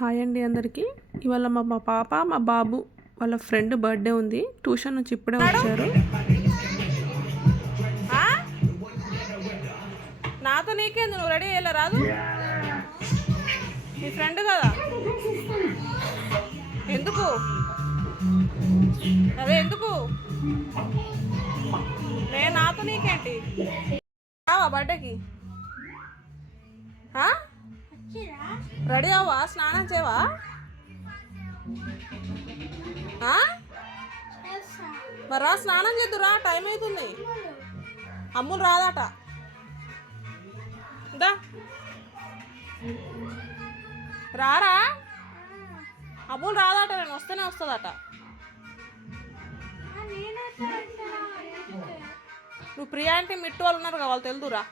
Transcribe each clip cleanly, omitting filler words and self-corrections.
Hi అండి అందరికీ. ఇవాళ మా పాప మా బాబు వాళ్ళ ఫ్రెండ్ బర్త్డే ఉంది. ట్యూషన్ నుంచి ఇప్పుడే వచ్చారు. నాతో నీకేంది, నువ్వు రెడీ అయ్యేలా రాదు? నీ ఫ్రెండ్ కదా, ఎందుకు అదే ఎందుకు నేను నాతో నీకేంటి? రావా బర్త్డేకి? రెడీ అవ్వా? స్నానం చేయవా? మరి రా, స్నానం చేద్దురా, టైం అవుతుంది. అమ్ములు రాదట. రారా, అమ్ములు రాదట, నేను వస్తేనే వస్తుందట. నువ్వు ప్రియా అంటే మిట్టు వాళ్ళు ఉన్నారు కదా, వాళ్ళు తెలుదురా.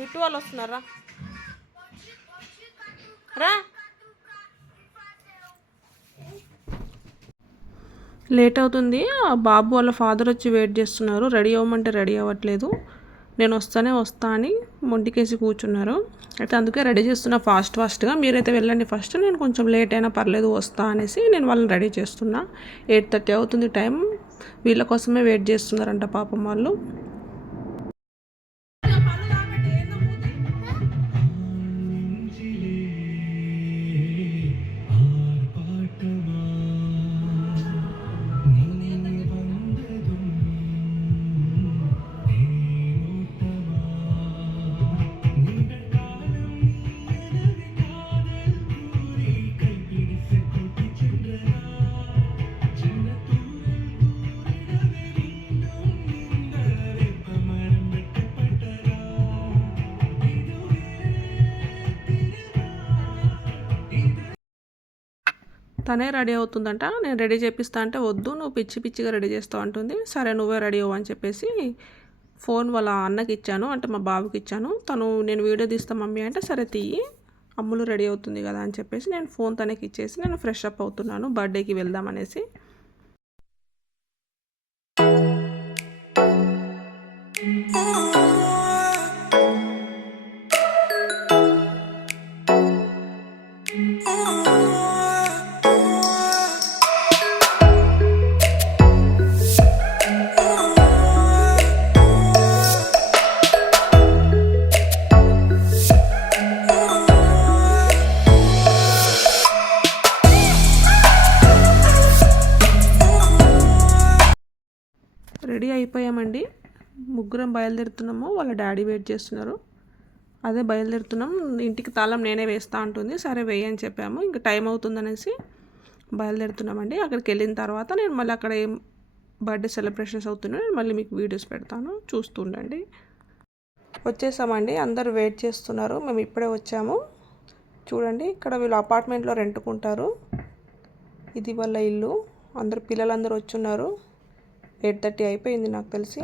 మిట్టు వాళ్ళు వస్తున్నారా? రా. లేట్ అవుతుంది. బాబు వాళ్ళ ఫాదర్ వచ్చి వెయిట్ చేస్తున్నారు. రెడీ అవ్వమంటే రెడీ అవ్వట్లేదు. నేను వస్తా అని మొండికేసి కూర్చున్నారు. అయితే అందుకే రెడీ చేస్తున్నా ఫాస్ట్గా. మీరైతే వెళ్ళండి ఫస్ట్, నేను కొంచెం లేట్ అయినా పర్లేదు వస్తా అనేసి నేను వాళ్ళని రెడీ చేస్తున్నా. 8:30 అవుతుంది టైం. వీళ్ళ కోసమే వెయిట్ చేస్తున్నారంట పాపం వాళ్ళు. తనే రెడీ అవుతుందంట. నేను రెడీ చేపిస్తా అంటే వద్దు, నువ్వు పిచ్చిగా రెడీ చేస్తావు అంటుంది. సరే నువ్వే రెడీ అవ్వు అని చెప్పేసి ఫోన్ వాళ్ళ అన్నకి ఇచ్చాను, అంటే మా బాబుకి ఇచ్చాను. తను నేను వీడియో తీస్తా మమ్మీ అంటే సరే తీయి, అమ్ములు రెడీ అవుతుంది కదా అని చెప్పేసి నేను ఫోన్ తనకి ఇచ్చేసి నేను ఫ్రెష్ అప్ అవుతున్నాను బర్త్డేకి వెళ్దామనేసి. రెడీ అయిపోయామండి. ముగ్గురం బయలుదేరుతున్నాము. వాళ్ళ డాడీ వెయిట్ చేస్తున్నారు. అదే బయలుదేరుతున్నాం. ఇంటికి తాళం నేనే వేస్తా అంటుంది. సరే వేయి అని చెప్పాము. ఇంకా టైం అవుతుందనేసి బయలుదేరుతున్నామండి. అక్కడికి వెళ్ళిన తర్వాత నేను మళ్ళీ అక్కడ ఏం బర్త్డే సెలబ్రేషన్స్ అవుతున్నాయి మళ్ళీ మీకు వీడియోస్ పెడతాను, చూస్తుండండి. వచ్చేసామండి. అందరూ వెయిట్ చేస్తున్నారు. మేము ఇప్పుడే వచ్చాము. చూడండి, ఇక్కడ వీళ్ళు అపార్ట్మెంట్లో రెంట్కుంటారు. ఇది వాళ్ళ ఇల్లు. అందరు పిల్లలందరూ వచ్చున్నారు. 8:30 అయిపోయింది నాకు తెలిసి.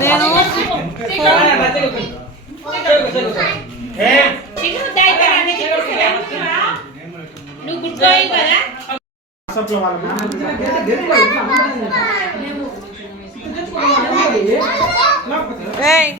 నేను నువ్వు గుర్తుపోయి కదా ఏయ్